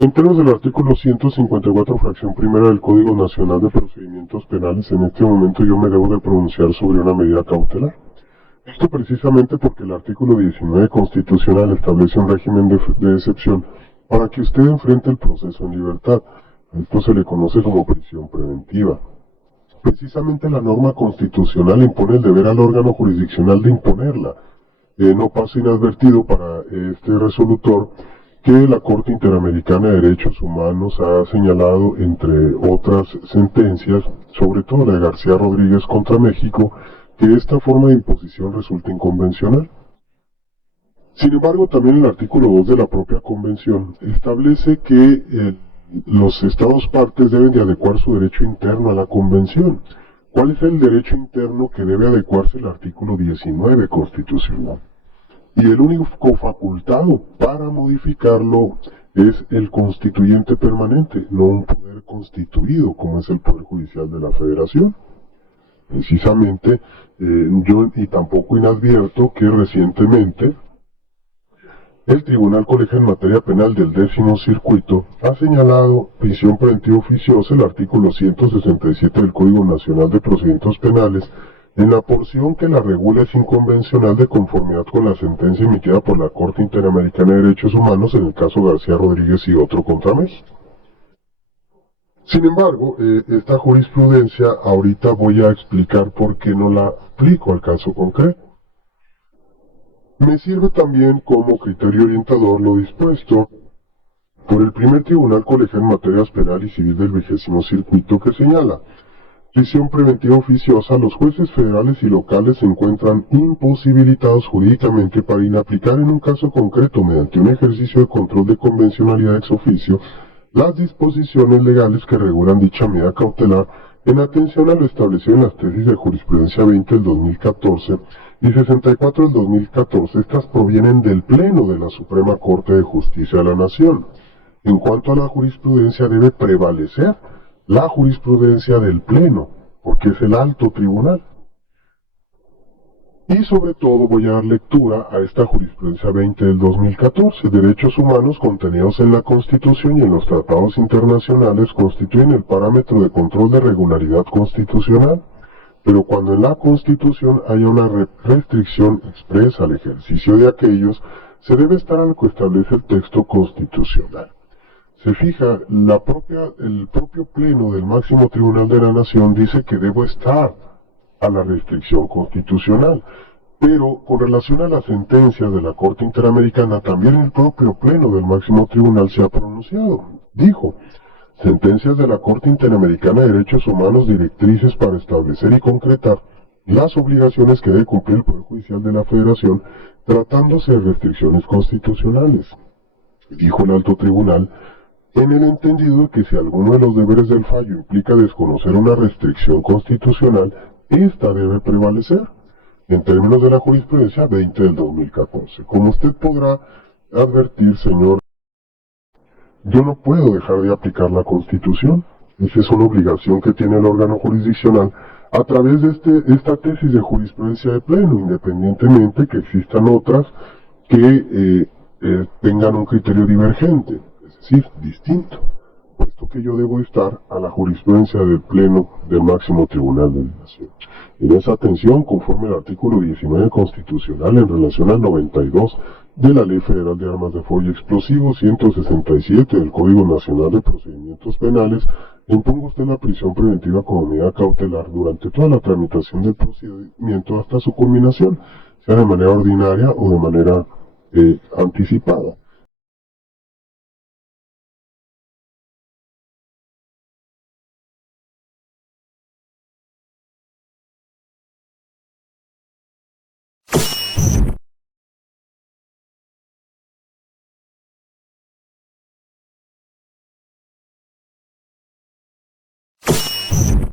En términos del artículo 154, fracción primera del Código Nacional de Procedimientos Penales, en este momento yo me debo de pronunciar sobre una medida cautelar. Esto precisamente porque el artículo 19 constitucional establece un régimen de excepción para que usted enfrente el proceso en libertad. Esto se le conoce como prisión preventiva. Precisamente la norma constitucional impone el deber al órgano jurisdiccional de imponerla. No pasa inadvertido para este resolutor que la Corte Interamericana de Derechos Humanos ha señalado, entre otras sentencias, sobre todo la de García Rodríguez contra México, que esta forma de imposición resulta inconvencional. Sin embargo, también el artículo 2 de la propia Convención establece que los Estados partes deben de adecuar su derecho interno a la Convención. ¿Cuál es el derecho interno que debe adecuarse el artículo 19 constitucional? Y el único facultado para modificarlo es el constituyente permanente, no un poder constituido como es el Poder Judicial de la Federación. Precisamente, yo y tampoco inadvierto que recientemente el Tribunal Colegial en Materia Penal del 10º Circuito ha señalado prisión preventiva oficiosa, el artículo 167 del Código Nacional de Procedimientos Penales, en la porción que la regula es inconvencional de conformidad con la sentencia emitida por la Corte Interamericana de Derechos Humanos en el caso García Rodríguez y otro contra México. Sin embargo, esta jurisprudencia ahorita voy a explicar por qué no la aplico al caso concreto. Me sirve también como criterio orientador lo dispuesto por el primer Tribunal Colegial en Materias Penal y Civil del 20º Circuito, que señala: prisión preventiva oficiosa, los jueces federales y locales se encuentran imposibilitados jurídicamente para inaplicar en un caso concreto, mediante un ejercicio de control de convencionalidad ex oficio, las disposiciones legales que regulan dicha medida cautelar en atención a lo establecido en las tesis de jurisprudencia 20 del 2014 y 64 del 2014. Estas provienen del Pleno de la Suprema Corte de Justicia de la Nación. En cuanto a la jurisprudencia, debe prevalecer la jurisprudencia del Pleno, porque es el alto tribunal. Y sobre todo voy a dar lectura a esta jurisprudencia 20 del 2014. Derechos humanos contenidos en la Constitución y en los tratados internacionales constituyen el parámetro de control de regularidad constitucional, pero cuando en la Constitución haya una restricción expresa al ejercicio de aquellos, se debe estar a lo que establece el texto constitucional. Se fija, el propio Pleno del Máximo Tribunal de la Nación dice que debo estar a la restricción constitucional, pero con relación a las sentencias de la Corte Interamericana, también el propio Pleno del Máximo Tribunal se ha pronunciado. Dijo: sentencias de la Corte Interamericana de Derechos Humanos, directrices para establecer y concretar las obligaciones que debe cumplir el Poder Judicial de la Federación, tratándose de restricciones constitucionales. Dijo el alto tribunal, en el entendido de que si alguno de los deberes del fallo implica desconocer una restricción constitucional, esta debe prevalecer, en términos de la jurisprudencia 20 del 2014. Como usted podrá advertir, señor, yo no puedo dejar de aplicar la Constitución. Esa es una obligación que tiene el órgano jurisdiccional a través de esta tesis de jurisprudencia de Pleno, independientemente que existan otras que tengan un criterio divergente, es decir, distinto, puesto que yo debo estar a la jurisprudencia del Pleno del Máximo Tribunal de la Nación. En esa atención, conforme al artículo 19 constitucional en relación al 92 de la Ley Federal de Armas de Fuego y Explosivos, 167 del Código Nacional de Procedimientos Penales, imponga usted la prisión preventiva como medida cautelar durante toda la tramitación del procedimiento hasta su culminación, sea de manera ordinaria o de manera anticipada.